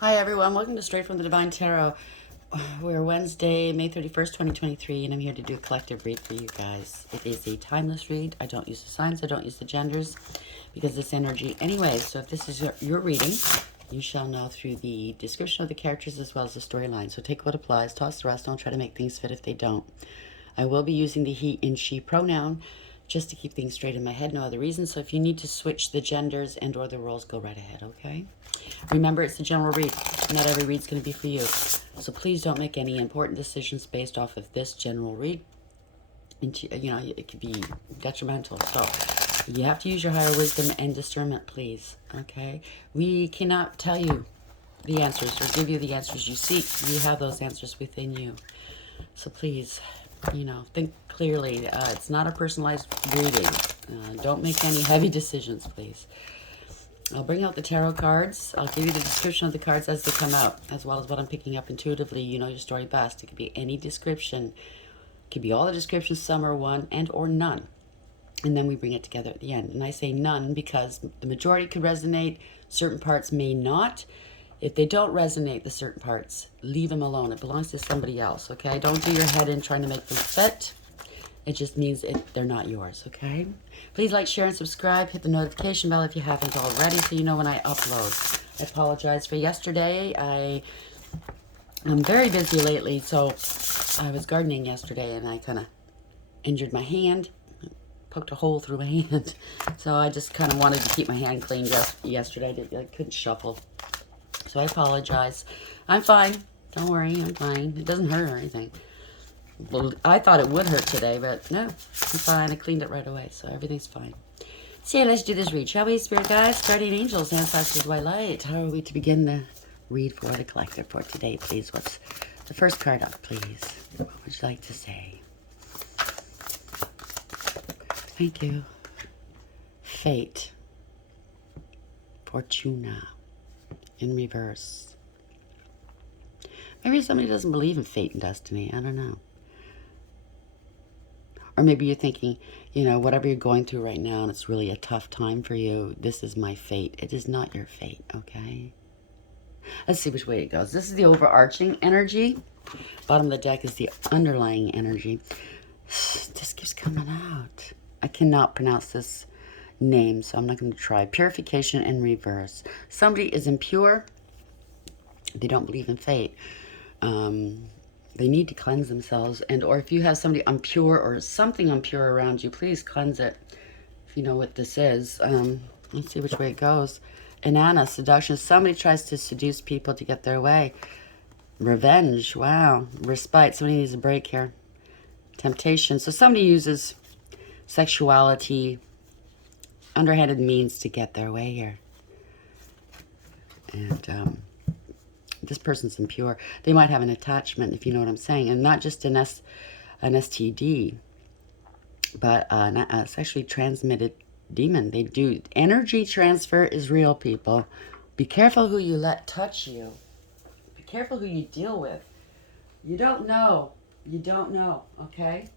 Hi everyone, welcome to Straight from the Divine Tarot. We're Wednesday, May 31st, 2023, and I'm here to do a collective read for you guys. It is a timeless read. I don't use the signs, I don't use the genders, because it's energy anyway. So if this is your reading, you shall know through the description of the characters as well as the storyline. So take what applies, toss the rest, don't try to make things fit if they don't. I will be using the he and she pronoun just to keep things straight in my head, no other reason. So if you need to switch the genders and or the roles, go right ahead, okay? Remember, it's a general read. Not every read's going to be for you. So please don't make any important decisions based off of this general read. It could be detrimental. So you have to use your higher wisdom and discernment, please, okay? We cannot tell you the answers or give you the answers you seek. You have those answers within you. So please, think clearly. It's not a personalized reading. Don't make any heavy decisions, please. I'll bring out the tarot cards. I'll give you the description of the cards as they come out, as well as what I'm picking up intuitively. You know your story best. It could be any description. It could be all the descriptions, some or one, and or none. And then we bring it together at the end. And I say none because the majority could resonate. Certain parts may not. If they don't resonate, the certain parts, leave them alone. It belongs to somebody else, okay? Don't do your head in trying to make them fit. It just means they're not yours, okay? Please like, share, and subscribe. Hit the notification bell if you haven't already so you know when I upload. I apologize for yesterday. I'm very busy lately, so I was gardening yesterday and I kind of injured my hand. Poked a hole through my hand. So I just kind of wanted to keep my hand clean yesterday. I couldn't shuffle. So I apologize. I'm fine. Don't worry, I'm fine. It doesn't hurt or anything. Well, I thought it would hurt today, but no, I'm fine. I cleaned it right away, so everything's fine. So yeah, let's do this read, shall we? Spirit guides, guardian angels, ancestors, white light. How are we to begin the read for the collective for today, please? What's the first card up, please? What would you like to say? Thank you. Fate. Fortuna. In reverse. Maybe somebody doesn't believe in fate and destiny. I don't know. Or maybe you're thinking, whatever you're going through right now and it's really a tough time for you, this is my fate. It is not your fate, okay? Let's see which way it goes. This is the overarching energy. Bottom of the deck is the underlying energy. This keeps coming out. I cannot pronounce this name, so I'm not going to try. Purification in reverse. Somebody is impure. They don't believe in fate. They need to cleanse themselves. And or if you have somebody impure or something impure around you, please cleanse it. If you know what this is. Let's see which way it goes. Inanna, seduction. Somebody tries to seduce people to get their way. Revenge. Wow. Respite. Somebody needs a break here. Temptation. So somebody uses sexuality, underhanded means to get their way here. And this person's impure. They might have an attachment, if you know what I'm saying. And not just an STD, but a sexually transmitted demon. They do. Energy transfer is real, people. Be careful who you let touch you. Be careful who you deal with. You don't know. You don't know, okay?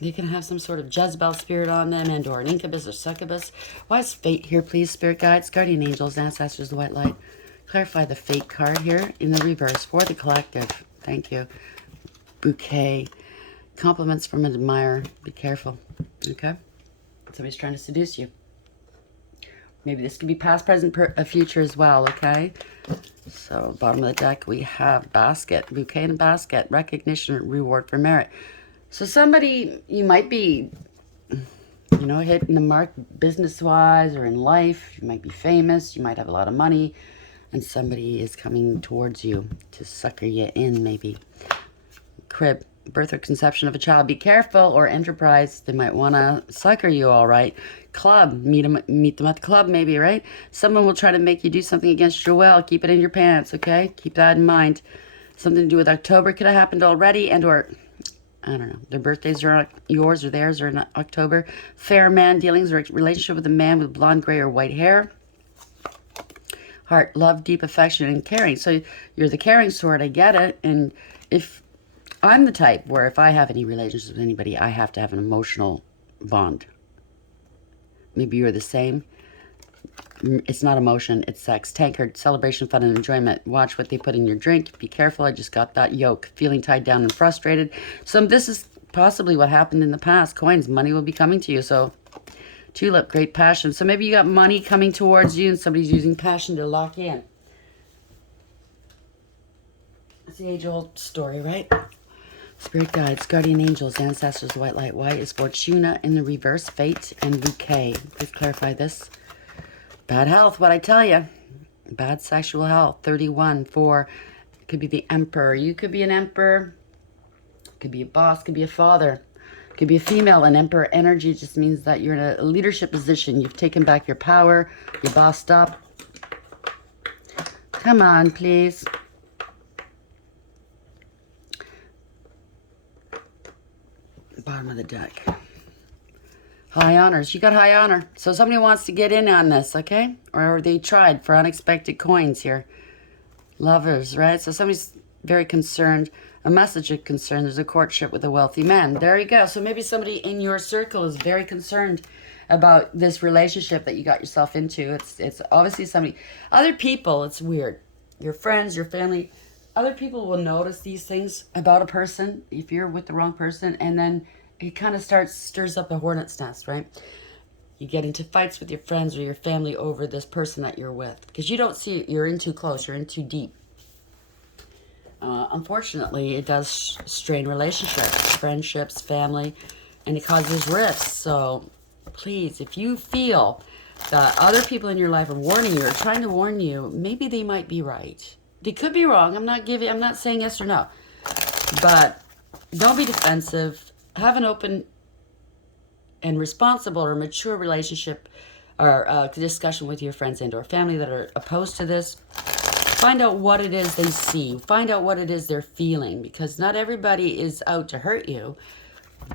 You can have some sort of Jezebel spirit on them and or an incubus or succubus. Why is fate here, please, spirit guides, guardian angels, ancestors, the white light? Clarify the fate card here in the reverse for the collective. Thank you. Bouquet. Compliments from an admirer. Be careful. Okay? Somebody's trying to seduce you. Maybe this could be past, present, future as well, okay? So, bottom of the deck, we have basket. Bouquet and basket. Recognition, reward for merit. So somebody, you might be, hitting the mark business-wise or in life. You might be famous. You might have a lot of money. And somebody is coming towards you to sucker you in, maybe. Crib, birth or conception of a child. Be careful, or enterprise. They might want to sucker you, all right. Club, meet them at the club, maybe, right? Someone will try to make you do something against your will. Keep it in your pants, okay? Keep that in mind. Something to do with October could have happened already, and or, I don't know, their birthdays are yours or theirs are in October. Fair man dealings or relationship with a man with blonde, gray, or white hair. Heart, love, deep affection, and caring. So you're the caring sort, I get it. And if I'm the type where if I have any relationships with anybody, I have to have an emotional bond. Maybe you're the same. It's not emotion, it's sex. Tankard, celebration, fun, and enjoyment. Watch what they put in your drink. Be careful. I just got that. Yoke, feeling tied down and frustrated. So this is possibly what happened in the past. Coins, money will be coming to you. So tulip, great passion. So maybe you got money coming towards you and somebody's using passion to lock you in. It's the age-old story, right? Spirit guides, guardian angels, ancestors, white light, white is fortuna in the reverse, fate, and bouquet. Please clarify this. Bad health, what I tell you. Bad sexual health. 31, 4. It could be the emperor. You could be an emperor. Could be a boss. Could be a father. Could be a female. An emperor energy just means that you're in a leadership position. You've taken back your power. You're bossed up. Come on, please. Bottom of the deck. High honors. You got high honor. So somebody wants to get in on this, okay? Or they tried for unexpected coins here. Lovers, right? So somebody's very concerned. A message of concern. There's a courtship with a wealthy man. There you go. So maybe somebody in your circle is very concerned about this relationship that you got yourself into. It's obviously somebody. Other people, it's weird. Your friends, your family. Other people will notice these things about a person if you're with the wrong person, and then it kind of stirs up a hornet's nest, right? You get into fights with your friends or your family over this person that you're with because you don't see it. You're in too close. You're in too deep. Unfortunately, it does strain relationships, friendships, family, and it causes rifts. So please, if you feel that other people in your life are warning you or trying to warn you, maybe they might be right. They could be wrong. I'm not saying yes or no. But don't be defensive. Have an open and responsible or mature relationship or discussion with your friends and or family that are opposed to this. Find out what it is they see. Find out what it is they're feeling, because not everybody is out to hurt you.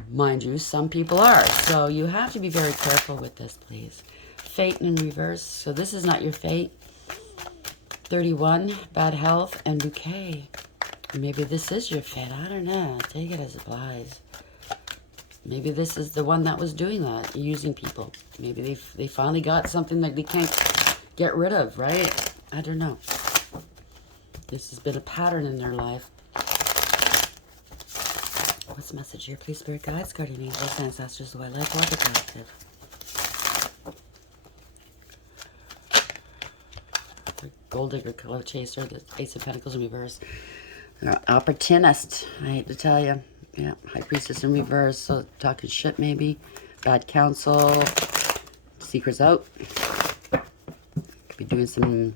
Mind you, some people are. So you have to be very careful with this, please. Fate in reverse. So this is not your fate. 31, bad health, and bouquet. Maybe this is your fate. I don't know. Take it as it lies. Maybe this is the one that was doing that, using people. Maybe they finally got something that they can't get rid of, right? I don't know. This has been a pattern in their life. What's the message here, please, spirit guides, guardian angels, ancestors, the white light, or the collective? The gold digger, color chaser, the ace of pentacles in reverse. Opportunist, I hate to tell you. Yeah, high priestess in reverse, so talking shit maybe. Bad counsel, secrets out. Could be doing some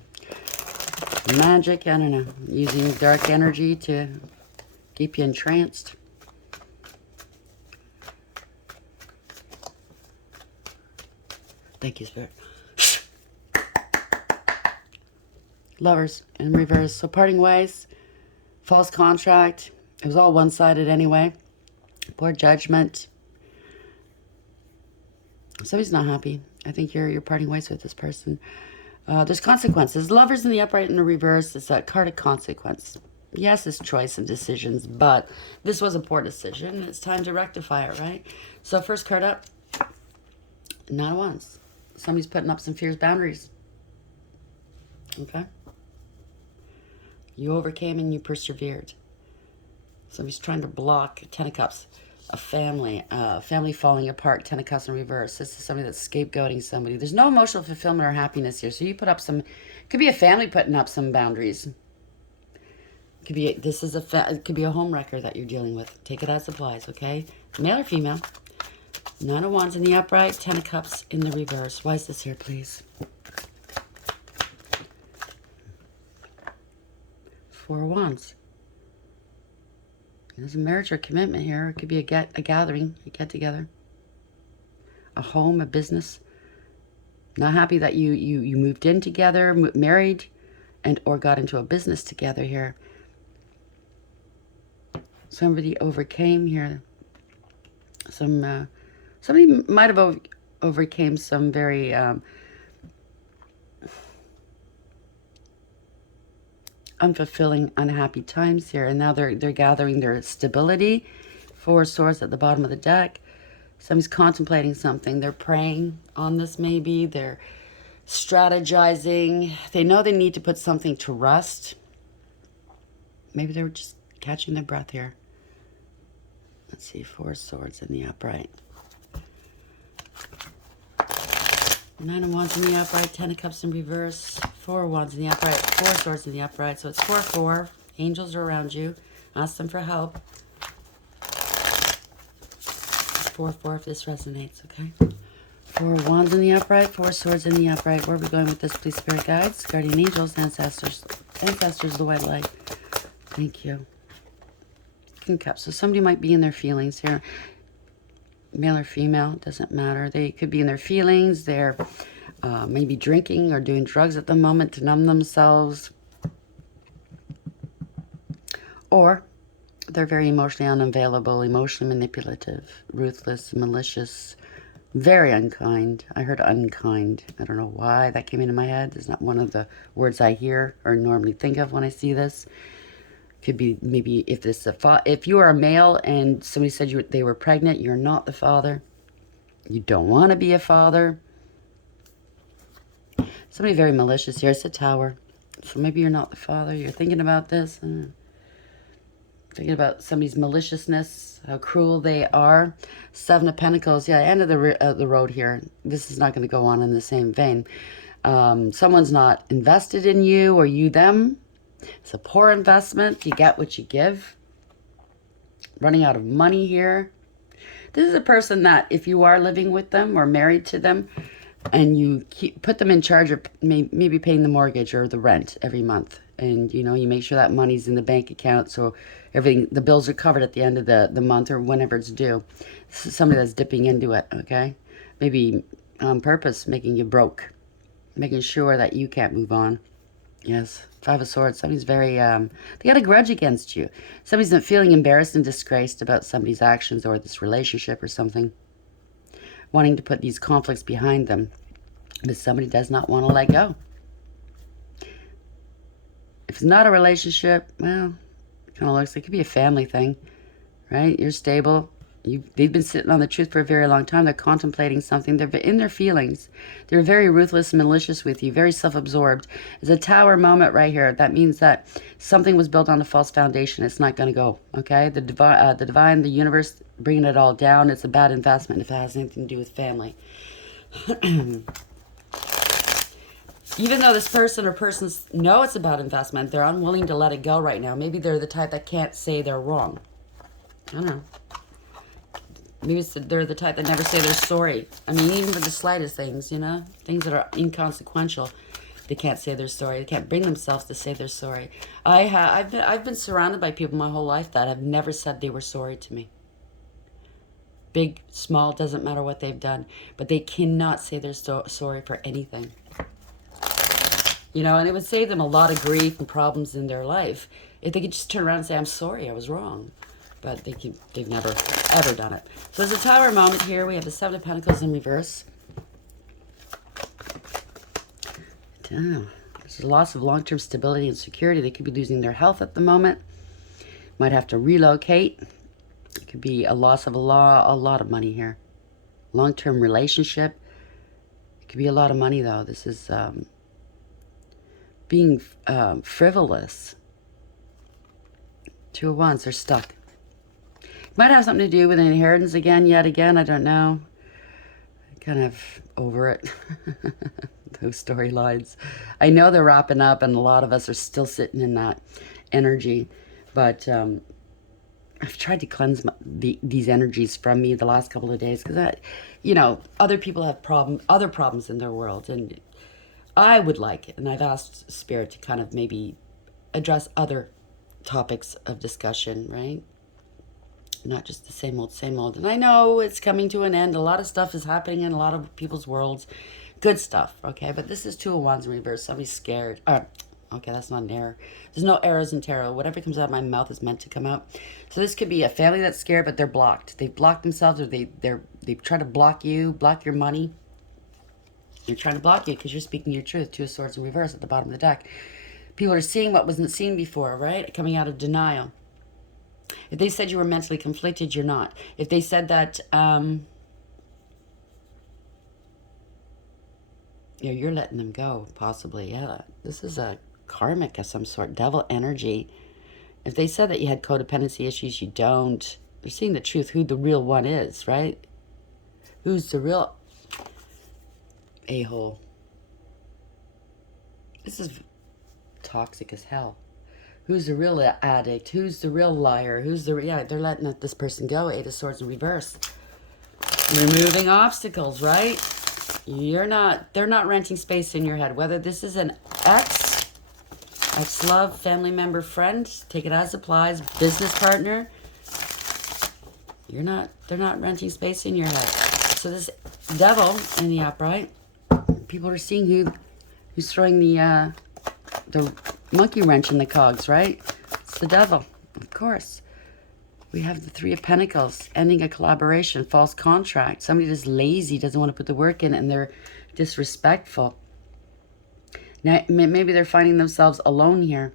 magic, I don't know. Using dark energy to keep you entranced. Thank you, Spirit. Lovers in reverse. So parting ways, false contract. It was all one-sided anyway. Poor judgment. Somebody's not happy. I think you're parting ways with this person. There's consequences. Lovers in the upright and the reverse. It's a card of consequence. Yes, it's choice and decisions, but this was a poor decision. It's time to rectify it, right? So first card up, not once. Somebody's putting up some fierce boundaries. Okay? You overcame and you persevered. Somebody's trying to block, 10 of cups, a family falling apart, 10 of cups in reverse. This is somebody that's scapegoating somebody. There's no emotional fulfillment or happiness here. So you put up some, could be a family putting up some boundaries. Could be, it could be a home wrecker that you're dealing with. Take it as supplies, okay? Male or female. 9 of Wands in the upright, 10 of Cups in the reverse. Why is this here, please? 4 of Wands. There's a marriage or commitment here. It could be a gathering, a get-together. A home, a business. Not happy that you moved in together, married, and or got into a business together here. Somebody overcame here. Somebody might have overcame some very unfulfilling, unhappy times here, and now they're gathering their stability. 4 swords at the bottom of the deck. Somebody's contemplating something. They're praying on this, maybe. They're strategizing. They know they need to put something to rest. Maybe they were just catching their breath here. Let's see, 4 swords in the upright. 9 of wands in the upright, 10 of cups in reverse, 4 wands in the upright, 4 swords in the upright. So it's 4-4. Angels are around you. Ask them for help. 4-4 if this resonates, okay? 4 wands in the upright, 4 swords in the upright. Where are we going with this, please, spirit guides, guardian angels, ancestors? Ancestors, the white light. Thank you. King of Cups. So somebody might be in their feelings here. Male or female, doesn't matter. They could be in their feelings. They're maybe drinking or doing drugs at the moment to numb themselves. Or they're very emotionally unavailable, emotionally manipulative, ruthless, malicious, very unkind. I heard unkind. I don't know why that came into my head. It's not one of the words I hear or normally think of when I see this. Could be maybe if this if you are a male and somebody said they were pregnant, you're not the father. You don't want to be a father. Somebody very malicious here. It's a Tower. So maybe you're not the father. You're thinking about this. Thinking about somebody's maliciousness, how cruel they are. 7 of Pentacles. Yeah, end of the road here. This is not going to go on in the same vein. Someone's not invested in you or you them. It's a poor investment. You get what you give. Running out of money here. This is a person that if you are living with them or married to them and you put them in charge of maybe paying the mortgage or the rent every month. And, you know, you make sure that money's in the bank account so everything, the bills are covered at the end of the month or whenever it's due. This is somebody that's dipping into it, okay? Maybe on purpose making you broke. Making sure that you can't move on. Yes, 5 of Swords. Somebody's very, they got a grudge against you. Somebody's not feeling embarrassed and disgraced about somebody's actions or this relationship or something. Wanting to put these conflicts behind them. But somebody does not want to let go. If it's not a relationship, well, it kind of looks like it could be a family thing, right? You're stable. They've been sitting on the truth for a very long time. They're contemplating something. They're in their feelings. They're very ruthless and malicious with you, very self-absorbed. It's a Tower moment right here. That means that something was built on a false foundation. It's not going to go, okay? The divine, the universe, bringing it all down. It's a bad investment if it has anything to do with family. Even though this person or persons know it's a bad investment, they're unwilling to let it go right now. Maybe they're the type that can't say they're wrong. I don't know. Maybe they're the type that never say they're sorry. I mean, even for the slightest things, you know? Things that are inconsequential. They can't say they're sorry. They can't bring themselves to say they're sorry. I've been surrounded by people my whole life that have never said they were sorry to me. Big, small, doesn't matter what they've done. But they cannot say they're sorry for anything. You know, and it would save them a lot of grief and problems in their life if they could just turn around and say, I'm sorry, I was wrong. But they've never, ever done it. So there's a Tower moment here. We have the 7 of Pentacles in reverse. Damn. There's a loss of long-term stability and security. They could be losing their health at the moment. Might have to relocate. It could be a loss of a lot of money here. Long-term relationship. It could be a lot of money, though. This is being frivolous. 2 of Wands. They're stuck. Might have something to do with an inheritance yet again. I don't know. Kind of over it. Those storylines. I know they're wrapping up and a lot of us are still sitting in that energy. But I've tried to cleanse these energies from me the last couple of days because, you know, other people have other problems in their world. And I would like it. And I've asked Spirit to kind of maybe address other topics of discussion, right? Not just the same old, same old. And I know it's coming to an end. A lot of stuff is happening in a lot of people's worlds. Good stuff, okay? But this is 2 of Wands in reverse. Somebody's scared. Okay, that's not an error. There's no errors in tarot. Whatever comes out of my mouth is meant to come out. So this could be a family that's scared, but they're blocked. They've blocked themselves, or they've tried to block you, block your money. They're trying to block you because you're speaking your truth. 2 of Swords in reverse at the bottom of the deck. People are seeing what wasn't seen before, right? Coming out of denial. If they said you were mentally conflicted, you're not. If they said that Yeah, you're letting them go, possibly. Yeah, this is a karmic of some sort, devil energy. If they said that you had codependency issues, you don't. They're seeing the truth, who the real one is, right? Who's the real a-hole? This is toxic as hell. Who's the real addict? Who's the real liar? Who's the... Yeah, they're letting this person go. Eight of Swords in reverse. Removing obstacles, right? They're not renting space in your head. Whether this is an ex-love, family member, friend, take it as applies, business partner, they're not renting space in your head. So this devil in the upright, people are seeing who's throwing the monkey wrench in the cogs, right? It's the devil, of course. We have the Three of Pentacles, ending a collaboration, false contract. Somebody that's lazy, doesn't want to put the work in, and they're disrespectful. Now, maybe they're finding themselves alone here.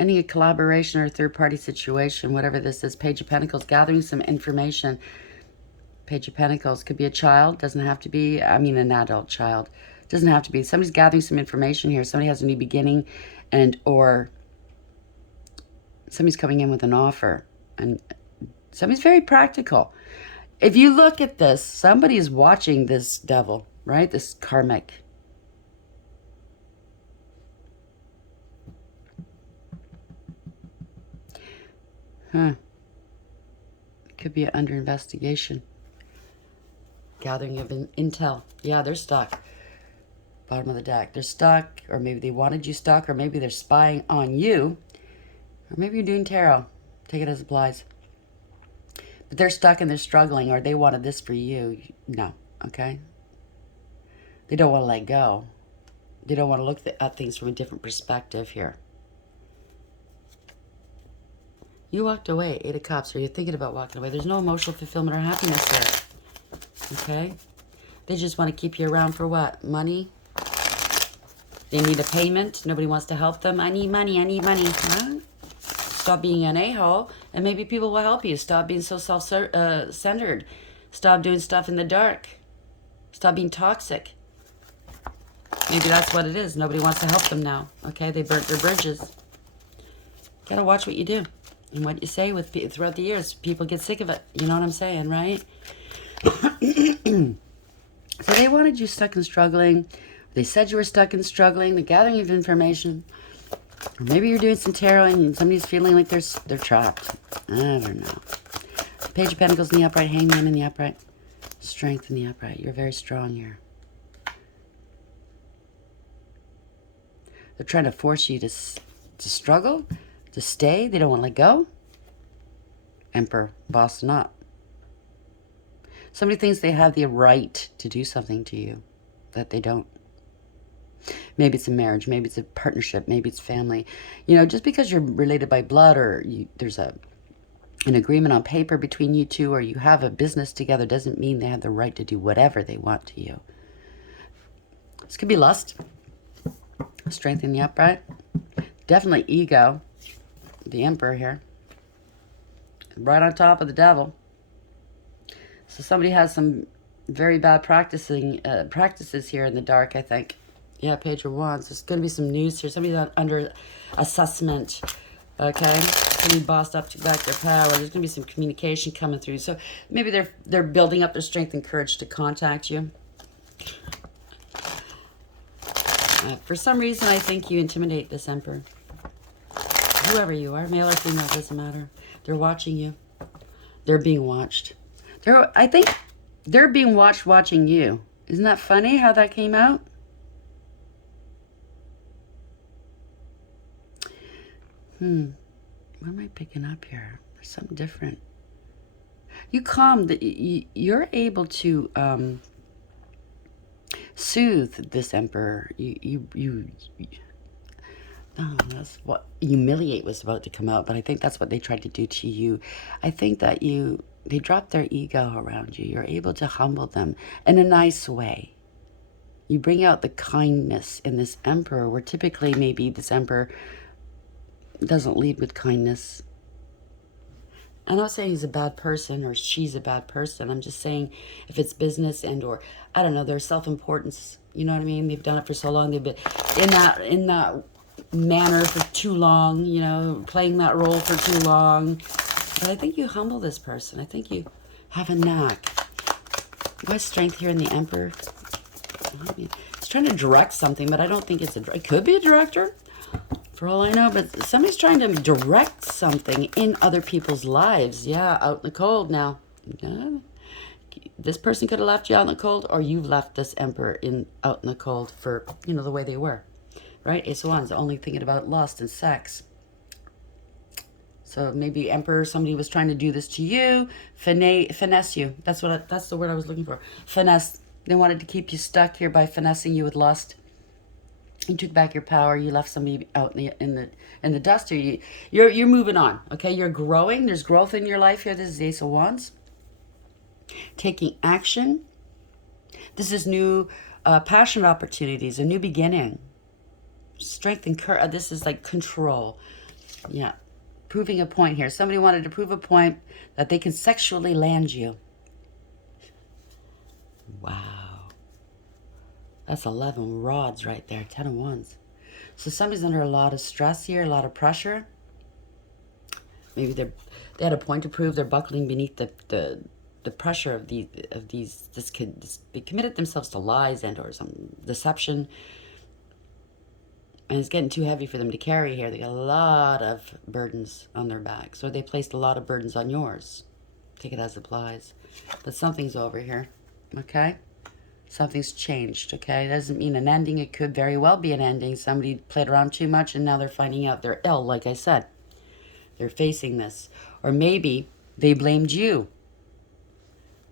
Ending a collaboration or third-party situation, whatever this is. Page of Pentacles, gathering some information. Page of Pentacles could be a child, doesn't have to be, an adult child. Doesn't have to be. Somebody's gathering some information here. Somebody has a new beginning, or somebody's coming in with an offer, and somebody's very practical. If you look at this, somebody is watching this devil, right? This karmic. Could be under investigation. Gathering of intel. Yeah, they're stuck. Bottom of the deck. They're stuck, or maybe they wanted you stuck, or maybe they're spying on you, or maybe you're doing tarot. Take it as it applies. But they're stuck and they're struggling, or they wanted this for you. No, okay? They don't want to let go. They don't want to look at things from a different perspective here. You walked away, Eight of Cups, or you're thinking about walking away. There's no emotional fulfillment or happiness there. Okay? They just want to keep you around for what? Money? They need a payment. Nobody wants to help them. I need money. I need money. Huh? Stop being an a-hole, and maybe people will help you. Stop being so self-centered. Stop doing stuff in the dark. Stop being toxic. Maybe that's what it is. Nobody wants to help them now. Okay? They burnt their bridges. Gotta watch what you do and what you say throughout the years. People get sick of it. You know what I'm saying, right? So they wanted you stuck and struggling. They said you were stuck and struggling. The gathering of information. Or maybe you're doing some tarot and somebody's feeling like they're trapped. I don't know. Page of Pentacles in the upright. Hangman in the upright. Strength in the upright. You're very strong here. They're trying to force you to struggle, to stay. They don't want to let go. Emperor, bossing up. Somebody thinks they have the right to do something to you that they don't. Maybe it's a marriage, maybe it's a partnership, maybe it's family. You know, just because you're related by blood, or there's an agreement on paper between you two, or you have a business together, doesn't mean they have the right to do whatever they want to you. This could be lust. Strength in the upright. Definitely ego. The Emperor here. Right on top of the devil. So somebody has some very bad practices here in the dark, I think. Yeah, Page of Wands. There's going to be some news here. Somebody's under assessment. Okay? Somebody bossed up to back their power. There's going to be some communication coming through. So maybe they're building up their strength and courage to contact you. For some reason, I think you intimidate this Emperor. Whoever you are, male or female, doesn't matter. They're watching you. They're being watched. I think they're being watched watching you. Isn't that funny how that came out? What am I picking up here? There's something different. You calm. You're able to soothe this Emperor. That's what humiliate was about to come out, but I think that's what they tried to do to you. I think that they dropped their ego around you. You're able to humble them in a nice way. You bring out the kindness in this Emperor, where typically maybe this Emperor doesn't lead with kindness. I'm not saying he's a bad person or she's a bad person. I'm just saying if it's business and or I don't know, their self-importance. You know what I mean? They've done it for so long. They've been in that manner for too long, you know, playing that role for too long. But I think you humble this person. I think you have a knack. Why strength here in the Emperor? I mean, it's trying to direct something, but I don't think it could be a director, for all I know. But somebody's trying to direct something in other people's lives. Yeah, out in the cold now. Yeah. This person could have left you out in the cold, or you've left this Emperor out in the cold for, you know, the way they were. Right? Ace of Wands, only thinking about lust and sex. So maybe Emperor, somebody was trying to do this to you, finesse you. That's the word I was looking for. Finesse. They wanted to keep you stuck here by finessing you with lust. You took back your power. You left somebody out in the dust. Or you're moving on. Okay, you're growing. There's growth in your life here. This is Ace of Wands. Taking action. This is new passionate opportunities, a new beginning. Strength and courage. This is like control. Yeah. Proving a point here. Somebody wanted to prove a point that they can sexually land you. Wow. That's 11 rods right there. 10 of Wands. So somebody's under a lot of stress here, a lot of pressure. Maybe they had a point to prove. They're buckling beneath the pressure of these. They committed themselves to lies and or some deception. And it's getting too heavy for them to carry here. They got a lot of burdens on their backs. Or they placed a lot of burdens on yours. Take it as it applies. But something's over here. Okay? Something's changed. Okay? It doesn't mean an ending. It could very well be an ending. Somebody played around too much and now they're finding out they're ill, like I said. They're facing this. Or maybe they blamed you.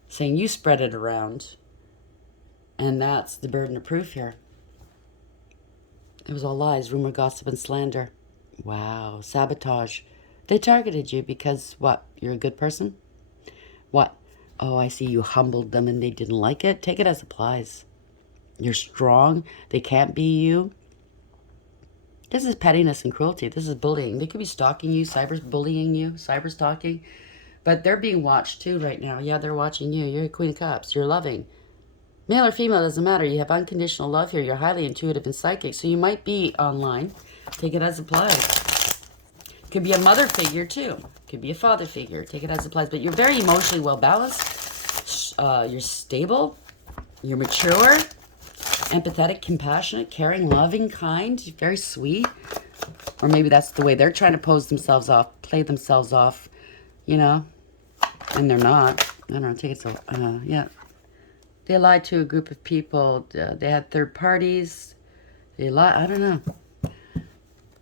Saying you spread it around. And that's the burden of proof here. It was all lies, rumor, gossip, and slander. Wow. Sabotage. They targeted you because, what? You're a good person? What? Oh, I see you humbled them and they didn't like it. Take it as applies. You're strong. They can't be you. This is pettiness and cruelty. This is bullying. They could be stalking you, cyberbullying you, cyberstalking. But they're being watched too right now. Yeah, they're watching you. You're a Queen of Cups. You're loving. Male or female, doesn't matter. You have unconditional love here. You're highly intuitive and psychic. So you might be online. Take it as applies. Could be a mother figure too. Could be a father figure. Take it as applies. But you're very emotionally well balanced. You're stable. You're mature. Empathetic, compassionate, caring, loving, kind. Very sweet. Or maybe that's the way they're trying to pose themselves off. Play themselves off. You know. And they're not. I don't know. Take it so. Yeah. They lied to a group of people. They had third parties. They lie. I don't know.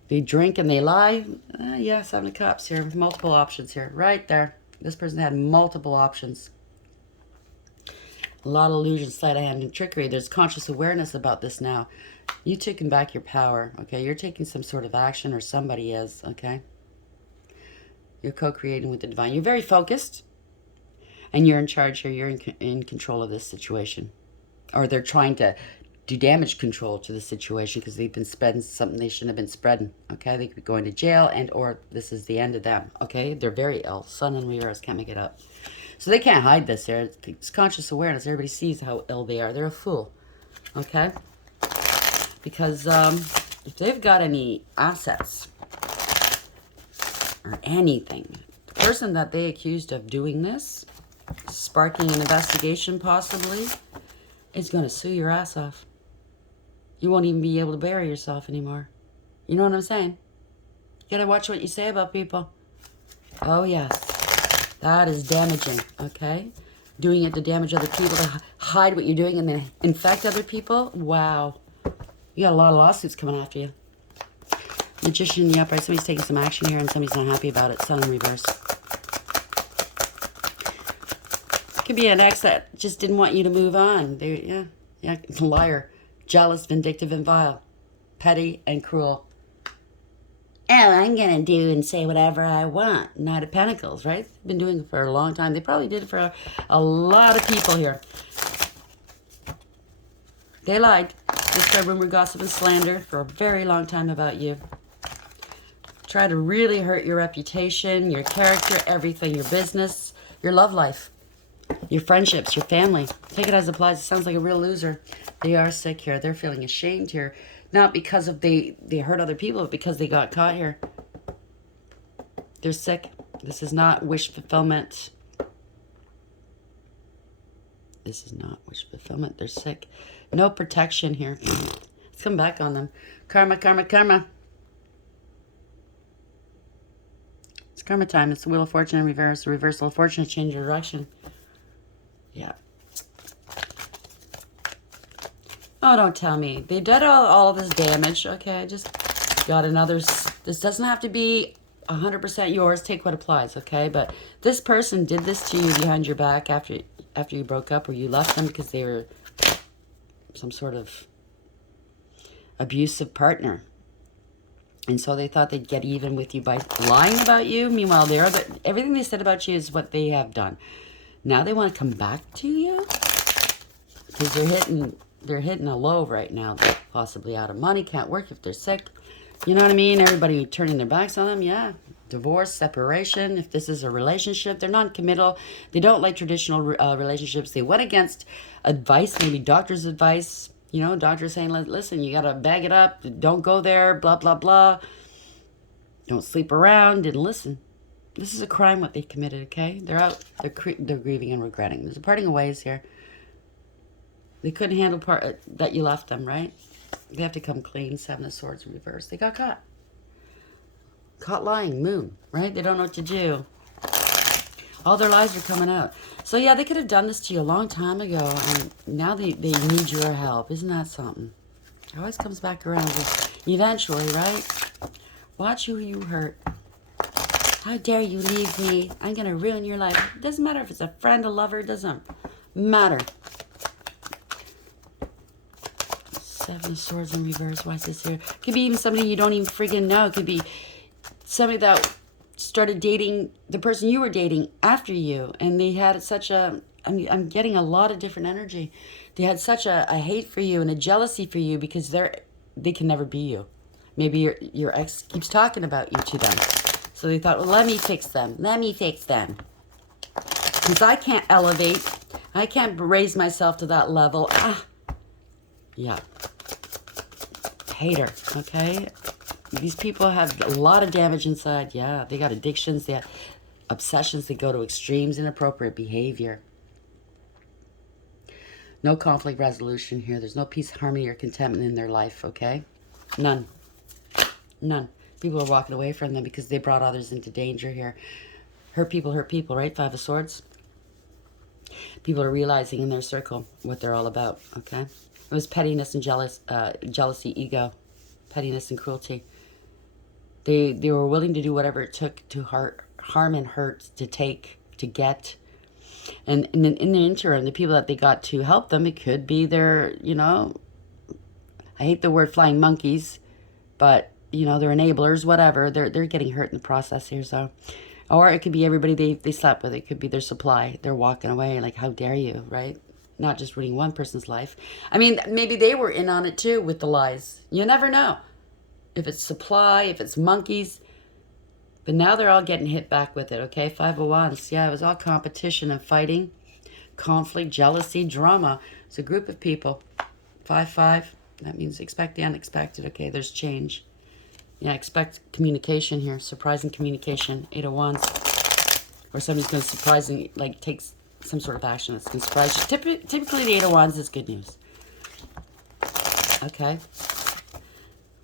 They drink and they lie. Yeah, 7 of Cups here. Multiple options here. Right there. This person had multiple options. A lot of illusion, sleight of hand, and trickery. There's conscious awareness about this now. You've taken back your power. Okay, you're taking some sort of action, or somebody is. Okay. You're co-creating with the divine. You're very focused. And you're in charge here. You're in control of this situation. Or they're trying to do damage control to the situation because they've been spreading something they shouldn't have been spreading. Okay? They could be going to jail and or this is the end of them. Okay? They're very ill. Sun and reverse. Can't make it up. So they can't hide this here. It's conscious awareness. Everybody sees how ill they are. They're a fool. Okay? Because if they've got any assets or anything, the person that they accused of doing this, sparking an investigation possibly, is going to sue your ass off. You won't even be able to bury yourself anymore. You know what I'm saying? You got to watch what you say about people. Oh, yes. That is damaging, okay? Doing it to damage other people, to hide what you're doing and then infect other people. Wow. You got a lot of lawsuits coming after you. Magician in the upright. Somebody's taking some action here and somebody's not happy about it. Sun in reverse. Could be an ex that just didn't want you to move on. Yeah, liar, jealous, vindictive, and vile, petty, and cruel. Oh, I'm gonna do and say whatever I want. Knight of Pentacles, right? Been doing it for a long time. They probably did it for a lot of people here. They lied. They spread rumor, gossip, and slander for a very long time about you. Try to really hurt your reputation, your character, everything, your business, your love life. Your friendships, your family. Take it as it applies. It sounds like a real loser. They are sick here. They're feeling ashamed here. Not because of they hurt other people, but because they got caught here. They're sick. This is not wish fulfillment. This is not wish fulfillment. They're sick. No protection here. Let's come back on them. Karma, karma, karma. It's karma time. It's the Wheel of Fortune in reverse. The reversal of fortune to change your direction. Yeah. Oh, don't tell me. They did all this damage. Okay, I just got another. This doesn't have to be 100% yours. Take what applies, okay? But this person did this to you behind your back after you broke up, or you left them because they were some sort of abusive partner. And so they thought they'd get even with you by lying about you. Meanwhile, everything they said about you is what they have done. Now they want to come back to you because they're hitting a low right now. They're possibly out of money, can't work if they're sick. You know what I mean? Everybody turning their backs on them. Yeah. Divorce, separation. If this is a relationship, they're non-committal. They don't like traditional relationships. They went against advice, maybe doctor's advice. You know, doctors saying, listen, you got to bag it up. Don't go there, blah, blah, blah. Don't sleep around. Didn't listen. This is a crime what they committed, okay? They're out. They're grieving and regretting. There's a parting of ways here. They couldn't handle that you left them, right? They have to come clean. Seven of Swords in reverse. They got caught. Caught lying. Moon, right? They don't know what to do. All their lies are coming out. So, yeah, they could have done this to you a long time ago, and now they need your help. Isn't that something? It always comes back around eventually, right? Watch who you hurt. How dare you leave me? I'm going to ruin your life. It doesn't matter if it's a friend, a lover. It doesn't matter. Seven of Swords in reverse. Why is this here? It could be even somebody you don't even friggin' know. It could be somebody that started dating the person you were dating after you, and they had such a I'm getting a lot of different energy. They had such a hate for you and a jealousy for you because they can never be you. Maybe your ex keeps talking about you to them, so they thought, well, let me fix them, because I can't elevate, I can't raise myself to that level. Yeah, hater. Okay. These people have a lot of damage inside. Yeah, they got addictions. They have obsessions. They go to extremes, inappropriate behavior. No conflict resolution here. There's no peace, harmony, or contentment in their life, okay? None. None. People are walking away from them because they brought others into danger here. Hurt people, right? Five of Swords. People are realizing in their circle what they're all about, okay? It was pettiness and jealousy, ego, pettiness and cruelty. They were willing to do whatever it took to harm and hurt, to get. And in the interim, the people that they got to help them, it could be their, I hate the word flying monkeys, but, they're enablers, whatever. They're getting hurt in the process here, so. Or it could be everybody they slept with. It could be their supply. They're walking away like, how dare you, right? Not just ruining one person's life. I mean, maybe they were in on it too with the lies. You never know. If it's supply, if it's monkeys. But now they're all getting hit back with it, okay? Five of Wands. Yeah, it was all competition and fighting. Conflict, jealousy, drama. It's a group of people. 5-5. That means expect the unexpected, okay? There's change. Yeah, expect communication here. Surprising communication. 8 of Wands. Or somebody's going to surprisingly, take some sort of action that's going to surprise you. Typically, the 8 of Wands is good news. Okay.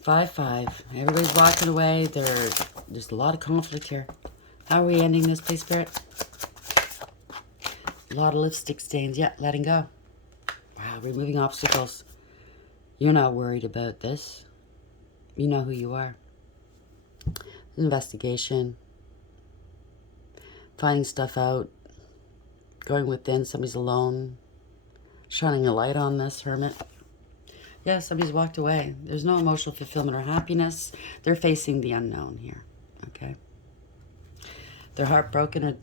5-5. Everybody's walking away. There's a lot of conflict here. How are we ending this, please, Spirit? A lot of lipstick stains. Yeah, letting go. Wow, removing obstacles. You're not worried about this. You know who you are. Investigation. Finding stuff out. Going within. Somebody's alone. Shining a light on this, Hermit. Yeah, somebody's walked away. There's no emotional fulfillment or happiness. They're facing the unknown here, okay? They're heartbroken, or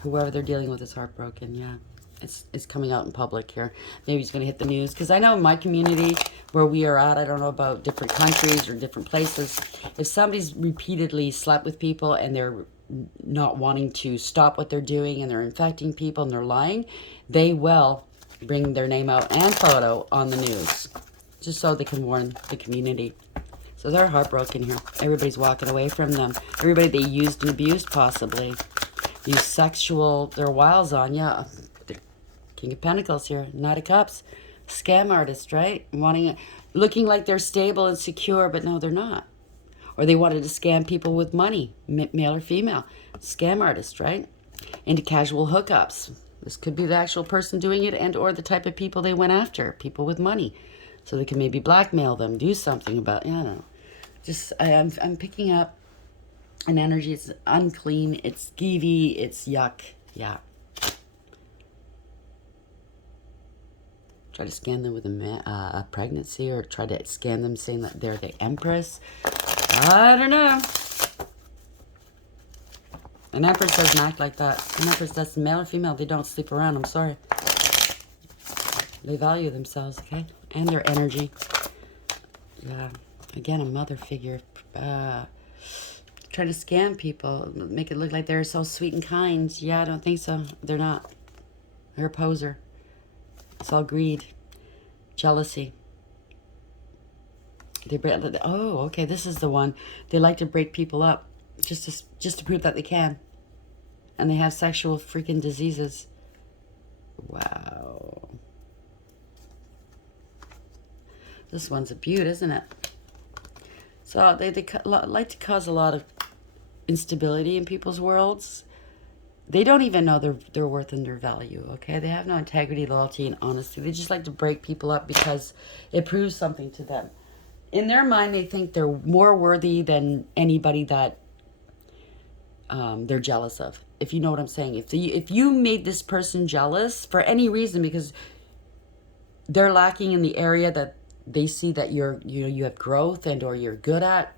whoever they're dealing with is heartbroken, yeah. It's coming out in public here. Maybe it's going to hit the news. Because I know in my community where we are at, I don't know about different countries or different places, if somebody's repeatedly slept with people and they're not wanting to stop what they're doing, and they're infecting people and they're lying, they will bring their name out and photo on the news just so they can warn the community. So they're heartbroken here. Everybody's walking away from them. Everybody they used and abused, possibly. Used sexual, their wiles on, yeah. The King of Pentacles here, Knight of Cups. Scam artist, right? Looking like they're stable and secure, but no, they're not. Or they wanted to scam people with money, male or female. Scam artist, right? Into casual hookups. This could be the actual person doing it, and or the type of people they went after, people with money. So they can maybe blackmail them, do something about, I don't know. Just, I'm picking up an energy. It's unclean, it's skeevy, it's yuck. Yeah. Try to scan them with a pregnancy, or try to scan them saying that they're the Empress. I don't know. An Empress doesn't act like that. An Empress does, male or female, they don't sleep around. I'm sorry. They value themselves, okay? And their energy. Yeah. Again, a mother figure. Try to scam people. Make it look like they're so sweet and kind. Yeah, I don't think so. They're not. They're a poser. It's all greed. Jealousy. Oh, okay, this is the one. They like to break people up just to prove that they can. And they have sexual freaking diseases. Wow. This one's a beaut, isn't it? So they like to cause a lot of instability in people's worlds. They don't even know their worth and their value, okay? They have no integrity, loyalty, and honesty. They just like to break people up because it proves something to them. In their mind, they think they're more worthy than anybody that they're jealous of. If you know what I'm saying. If you made this person jealous for any reason because they're lacking in the area that they see that you have growth and or you're good at,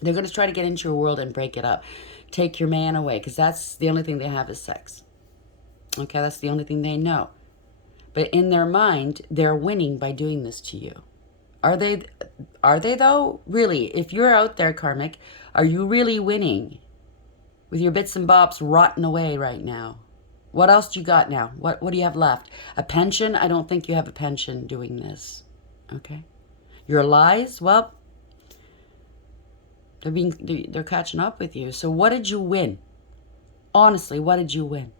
they're going to try to get into your world and break it up. Take your man away, because that's the only thing they have is sex. Okay, that's the only thing they know. But in their mind, they're winning by doing this to you. Are they though? Really, if you're out there, karmic, are you really winning with your bits and bobs rotting away right now? What else do you got now? What do you have left? A pension? I don't think you have a pension doing this. Okay? Your lies? Well, they're catching up with you. So what did you win? Honestly, what did you win?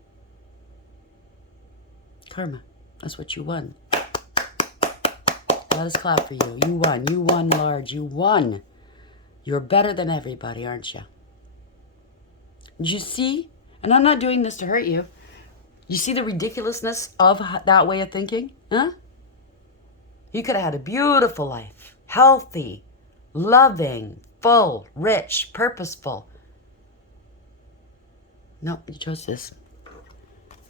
Karma. That's what you won. Let us clap for you. You won. You won large. You won. You're better than everybody, aren't you? Did you see? And I'm not doing this to hurt you. You see the ridiculousness of that way of thinking? Huh? You could have had a beautiful life. Healthy. Loving. Full. Rich. Purposeful. No, you chose this.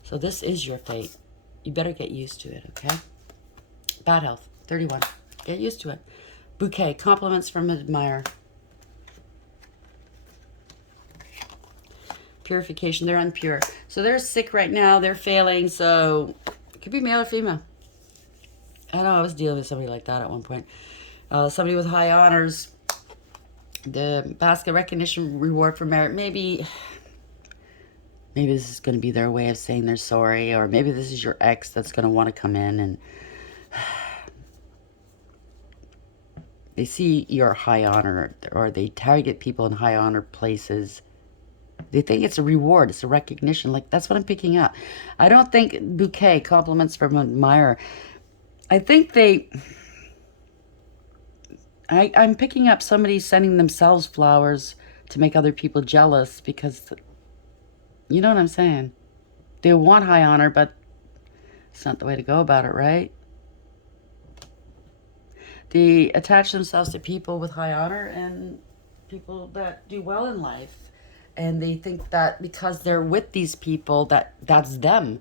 So this is your fate. You better get used to it, okay? Bad health. 31. Get used to it. Bouquet. Compliments from an admirer. Purification. They're unpure. So they're sick right now. They're failing. So it could be male or female. I know I was dealing with somebody like that at one point. Somebody with high honors. The basket recognition reward for merit. Maybe this is going to be their way of saying they're sorry. Or maybe this is your ex that's going to want to come in and they see your high honor, or they target people in high honor places. They think it's a reward. It's a recognition. Like, that's what I'm picking up. I don't think bouquet, compliments from an admirer. I think I'm picking up somebody sending themselves flowers to make other people jealous because, you know what I'm saying? They want high honor, but it's not the way to go about it, right? They attach themselves to people with high honor and people that do well in life. And they think that because they're with these people, that's them.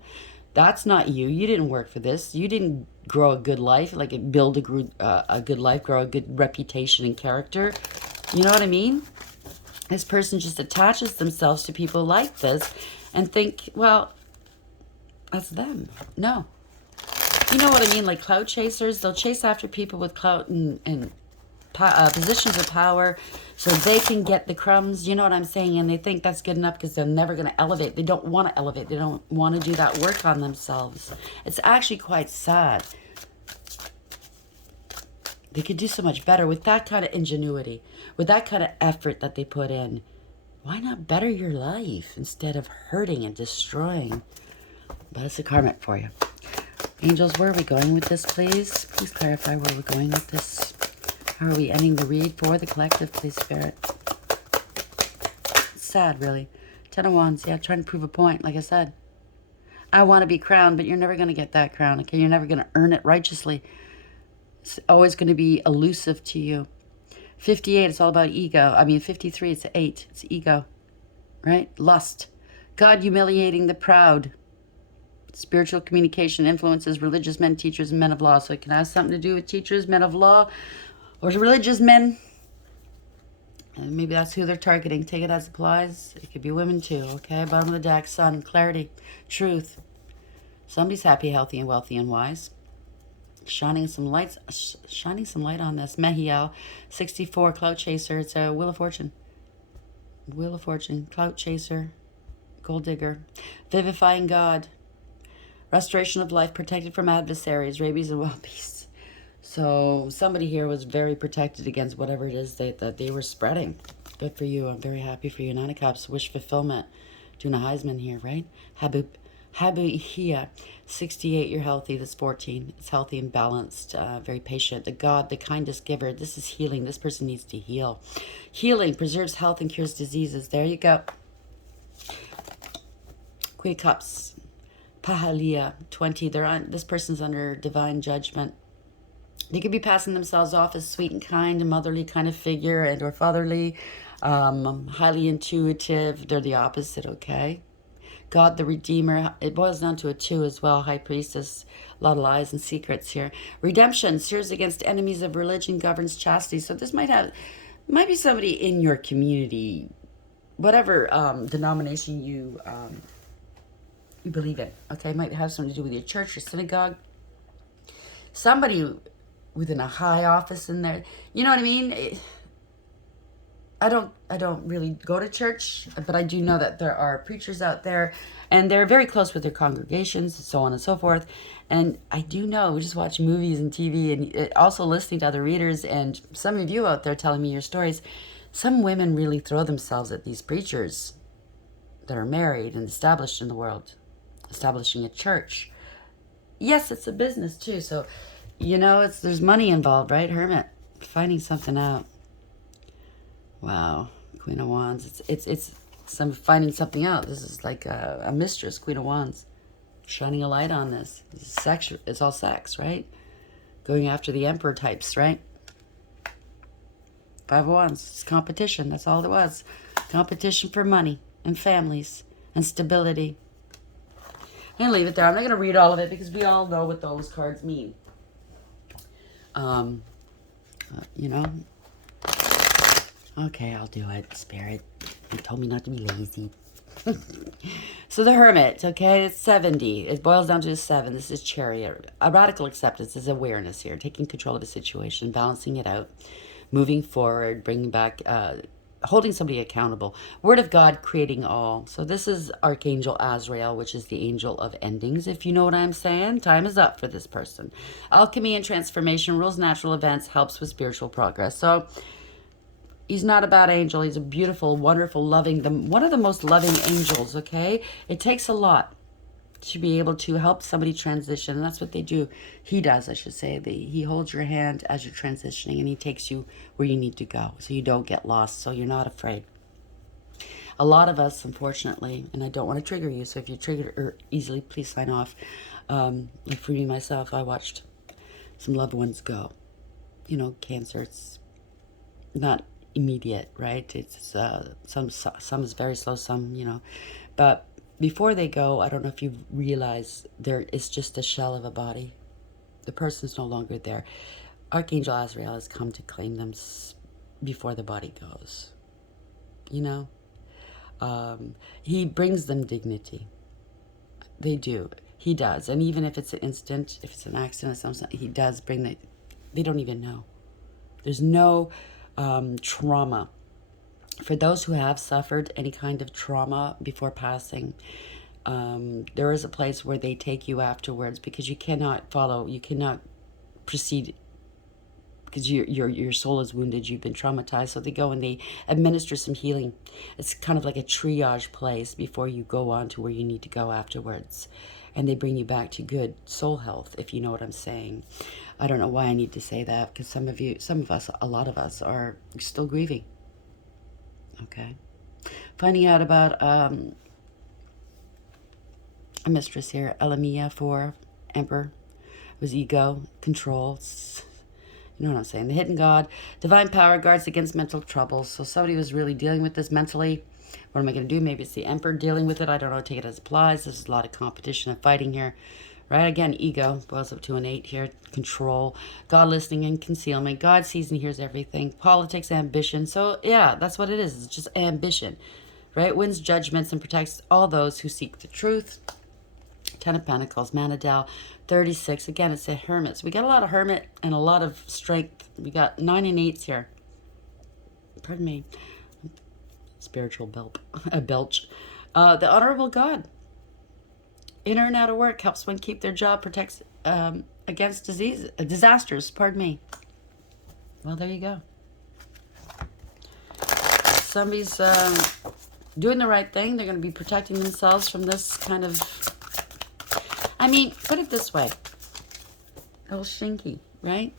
That's not you. You didn't work for this. You didn't grow a good life, like build a good life, grow a good reputation and character. You know what I mean? This person just attaches themselves to people like this and think, well, that's them. No. You know what I mean? Like clout chasers, they'll chase after people with clout and positions of power so they can get the crumbs. You know what I'm saying? And they think that's good enough because they're never going to elevate. They don't want to elevate. They don't want to do that work on themselves. It's actually quite sad. They could do so much better with that kind of ingenuity, with that kind of effort that they put in. Why not better your life instead of hurting and destroying? But it's a karmic for you. Angels, where are we going with this, please? Please clarify where we're going with this. How are we ending the read for the collective, please, Spirit? It's sad, really. Ten of Wands, yeah, trying to prove a point, like I said. I want to be crowned, but you're never going to get that crown, okay? You're never going to earn it righteously. It's always going to be elusive to you. 58, it's all about ego. 53, it's 8. It's ego, right? Lust. God humiliating the proud. Spiritual communication influences religious men, teachers, and men of law. So it can have something to do with teachers, men of law, or religious men. And maybe that's who they're targeting. Take it as applies. It could be women too, okay? Bottom of the deck, sun, clarity, truth. Somebody's happy, healthy, and wealthy, and wise. Shining some light on this. Mehiel, 64, clout chaser. It's a Wheel of Fortune. Wheel of Fortune, clout chaser, gold digger. Vivifying God. Restoration of life, protected from adversaries, rabies, and wild beasts. So somebody here was very protected against whatever it is that they were spreading. Good for you. I'm very happy for you. Nine of Cups, wish fulfillment. Doing a Heisman here, right? Habuhia, 68, you're healthy. That's 14. It's healthy and balanced, very patient. The God, the kindest giver. This is healing. This person needs to heal. Healing preserves health and cures diseases. There you go. Queen of Cups, Pahalia, 20. This person's under divine judgment. They could be passing themselves off as sweet and kind, a motherly kind of figure, and or fatherly, highly intuitive. They're the opposite, okay? God, the Redeemer. It boils down to a 2 as well. High Priestess. A lot of lies and secrets here. Redemption. Serves against enemies of religion. Governs chastity. So this might be somebody in your community, whatever denomination you believe in. Okay, it might have something to do with your church or synagogue. Somebody within a high office in there. You know what I mean? I don't really go to church, but I do know that there are preachers out there, and they're very close with their congregations, and so on and so forth. And I do know, we just watch movies and TV, and also listening to other readers, and some of you out there telling me your stories. Some women really throw themselves at these preachers that are married and established in the world, establishing a church. Yes, it's a business too, so there's money involved, right? Hermit, finding something out. Wow, Queen of Wands. It's some finding something out. This is like a mistress, Queen of Wands, shining a light on this. It's all sex, right? Going after the Emperor types, right? Five of Wands. It's competition. That's all it was. Competition for money and families and stability. I'm gonna leave it there. I'm not gonna read all of it because we all know what those cards mean. Okay, I'll do it, Spirit. You told me not to be lazy. So the Hermit, okay, it's 70. It boils down to a 7. This is Chariot. A radical acceptance is awareness here, taking control of a situation, balancing it out, moving forward, bringing back, holding somebody accountable. Word of God, creating all. So this is Archangel Azrael, which is the angel of endings, if you know what I'm saying. Time is up for this person. Alchemy and transformation, rules natural events, helps with spiritual progress. So he's not a bad angel. He's a beautiful, wonderful, loving, one of the most loving angels, okay? It takes a lot to be able to help somebody transition, and that's what they do. He does, I should say. He holds your hand as you're transitioning, and he takes you where you need to go so you don't get lost, so you're not afraid. A lot of us, unfortunately, and I don't want to trigger you, so if you're triggered or easily, please sign off. Like for me, myself, I watched some loved ones go. Cancer, it's not immediate, right? It's some is very slow, some but before they go, I don't know if you realize there is just a shell of a body. The person's no longer there. Archangel Azrael has come to claim them before the body goes. He brings them dignity. They do. He does. And even if it's an instant, if it's an accident, he does bring they don't even know. There's no trauma. For those who have suffered any kind of trauma before passing, there is a place where they take you afterwards, because you cannot proceed, because your soul is wounded, you've been traumatized. So they go and they administer some healing. It's kind of like a triage place before you go on to where you need to go afterwards. And they bring you back to good soul health, if you know what I'm saying. I don't know why I need to say that, because a lot of us are still grieving. Okay. Finding out about a mistress here, Elamia 4, Emperor, was ego, control. You know what I'm saying? The hidden God, divine power guards against mental troubles. So somebody was really dealing with this mentally. What am I going to do? Maybe it's the Emperor dealing with it. I don't know. Take it as applies. There's a lot of competition and fighting here. Right? Again, ego boils up to an 8 here. Control. God listening and concealment. God sees and hears everything. Politics, ambition. So, yeah, that's what it is. It's just ambition. Right? Wins judgments and protects all those who seek the truth. 10 of Pentacles, Manadal, 36. Again, it's a hermit. So we got a lot of hermit and a lot of strength. We got 9 and 8s here. Pardon me. Spiritual belch. The honorable God. Inner and out of work, helps one keep their job, protects against disasters. Pardon me. Well, there you go. Somebody's doing the right thing. They're going to be protecting themselves from this kind of... I mean, put it this way. A little shinky, right?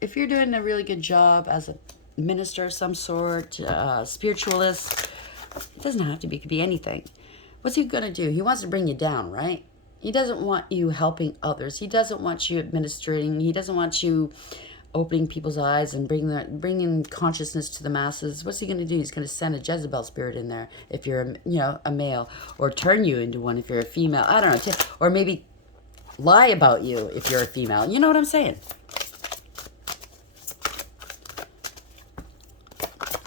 If you're doing a really good job as a minister of some sort, spiritualist, it doesn't have to be. It could be anything. What's he going to do? He wants to bring you down, right? He doesn't want you helping others. He doesn't want you administrating. He doesn't want you opening people's eyes and bringing consciousness to the masses. What's he going to do? He's going to send a Jezebel spirit in there if you're a male, or turn you into one if you're a female. I don't know. Or maybe lie about you if you're a female. You know what I'm saying?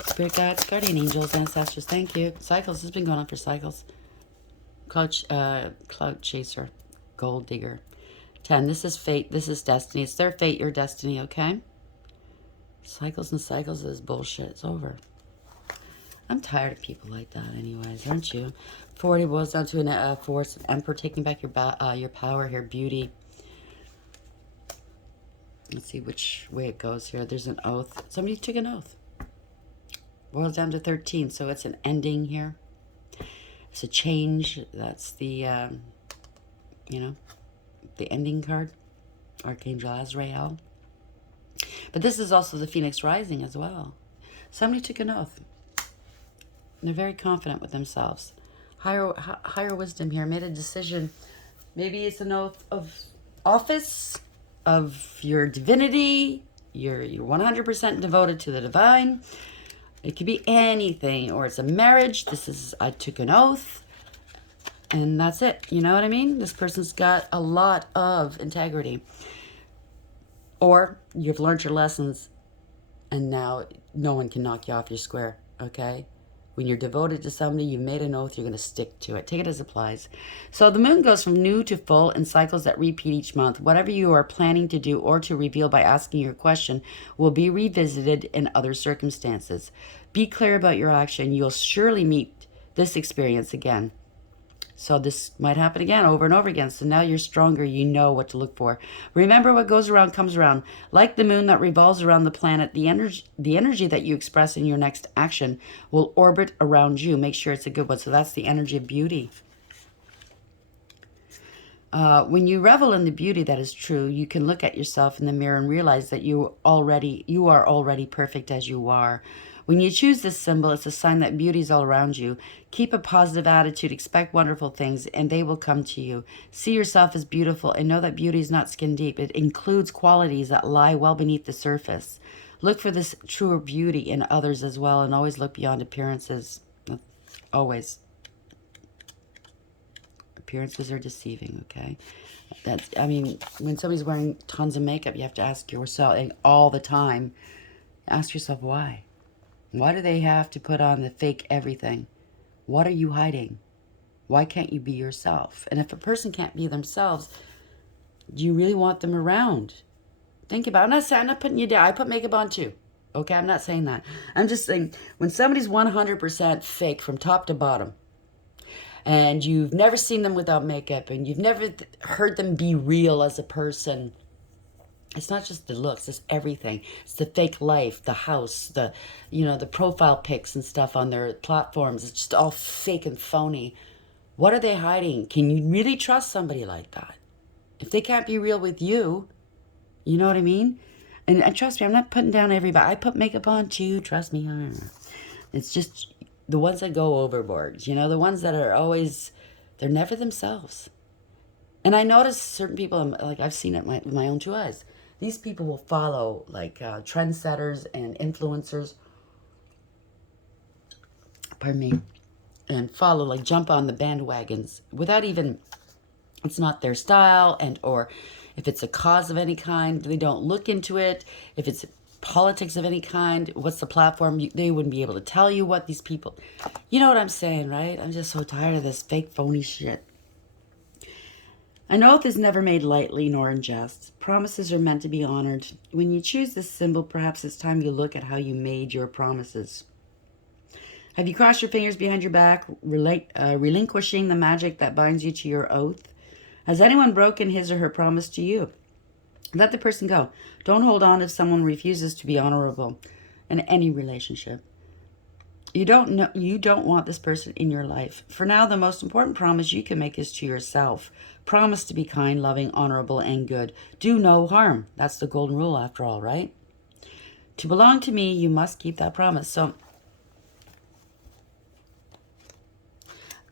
Spirit guides, guardian angels, ancestors, thank you. Cycles, this has been going on for cycles. Cloud chaser, gold digger. 10, this is fate, this is destiny. It's their fate, your destiny, okay? Cycles and cycles is bullshit. It's over. I'm tired of people like that anyways, aren't you? 40 boils down to a force, an emperor taking back your power here, beauty. Let's see which way it goes here. There's an oath. Somebody took an oath. Boils down to 13, so it's an ending here. It's a change. That's the, the ending card. Archangel Azrael. But this is also the Phoenix Rising as well. Somebody took an oath. And they're very confident with themselves. Higher wisdom here. Made a decision. Maybe it's an oath of office, of your divinity. You're 100% devoted to the divine. It could be anything, or it's a marriage. This is, I took an oath, and that's it. You know what I mean? This person's got a lot of integrity. Or you've learned your lessons, and now no one can knock you off your square, okay? When you're devoted to somebody, you've made an oath, you're going to stick to it. Take it as applies. So the moon goes from new to full in cycles that repeat each month. Whatever you are planning to do or to reveal by asking your question will be revisited in other circumstances. Be clear about your action. You'll surely meet this experience again. So this might happen again, over and over again. So now you're stronger. You know what to look for. Remember, what goes around comes around. Like the moon that revolves around the planet, the energy that you express in your next action will orbit around you. Make sure it's a good one. So that's the energy of beauty. When you revel in the beauty that is true, you can look at yourself in the mirror and realize that you are already perfect as you are. When you choose this symbol, it's a sign that beauty is all around you. Keep a positive attitude, expect wonderful things, and they will come to you. See yourself as beautiful and know that beauty is not skin deep. It includes qualities that lie well beneath the surface. Look for this truer beauty in others as well, and always look beyond appearances. Always. Appearances are deceiving, okay? When somebody's wearing tons of makeup, you have to ask yourself, and all the time, ask yourself why. Why do they have to put on the fake everything? What are you hiding? Why can't you be yourself? And if a person can't be themselves, do you really want them around? Think about it. I'm not putting you down. I put makeup on too. Okay, I'm not saying that. I'm just saying when somebody's 100% fake from top to bottom, and you've never seen them without makeup, and you've never heard them be real as a person, it's not just the looks, it's everything. It's the fake life, the house, the profile pics and stuff on their platforms. It's just all fake and phony. What are they hiding? Can you really trust somebody like that? If they can't be real with you, you know what I mean? And trust me, I'm not putting down everybody. I put makeup on too, trust me. It's just the ones that go overboard, the ones that are always, they're never themselves. And I notice certain people, like I've seen it with my own two eyes. These people will follow like trendsetters and influencers, pardon me, and follow, like jump on the bandwagons without even, it's not their style, and or if it's a cause of any kind, they don't look into it. If it's politics of any kind, what's the platform? They wouldn't be able to tell you what these people, you know what I'm saying, right? I'm just so tired of this fake phony shit. An oath is never made lightly nor in jest. Promises are meant to be honored. When you choose this symbol, perhaps it's time you look at how you made your promises. Have you crossed your fingers behind your back, relinquishing the magic that binds you to your oath? Has anyone broken his or her promise to you? Let the person go. Don't hold on if someone refuses to be honorable in any relationship. You don't want this person in your life. For now, the most important promise you can make is to yourself. Promise to be kind, loving, honorable, and good. Do no harm. That's the golden rule after all, right? To belong to me, you must keep that promise. So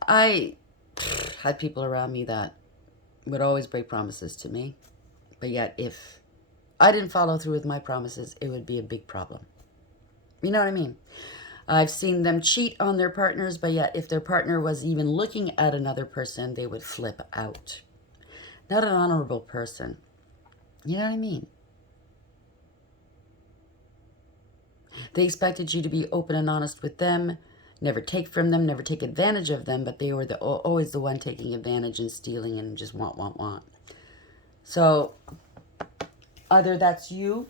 I had people around me that would always break promises to me. But yet, if I didn't follow through with my promises, it would be a big problem. You know what I mean? I've seen them cheat on their partners, but yet if their partner was even looking at another person, they would flip out. Not an honorable person. You know what I mean? They expected you to be open and honest with them, never take from them, never take advantage of them, but they were always the one taking advantage and stealing and just want. So either that's you,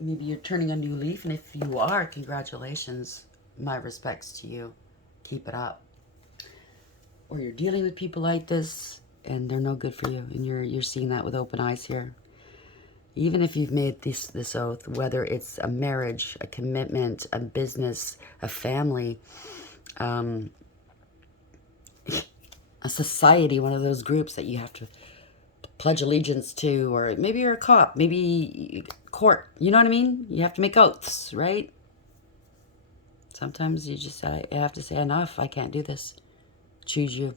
maybe you're turning a new leaf, and if you are, congratulations. My respects to you. Keep it up. Or you're dealing with people like this and they're no good for you, and you're seeing that with open eyes here. Even if you've made this oath, whether it's a marriage, a commitment, a business, a family, a society, one of those groups that you have to pledge allegiance to, or maybe you're a cop, maybe court, you know what I mean? You have to make oaths, right? Sometimes you have to say enough. I can't do this. Choose you.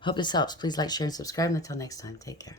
Hope this helps. Please like, share, and subscribe. And until next time, take care.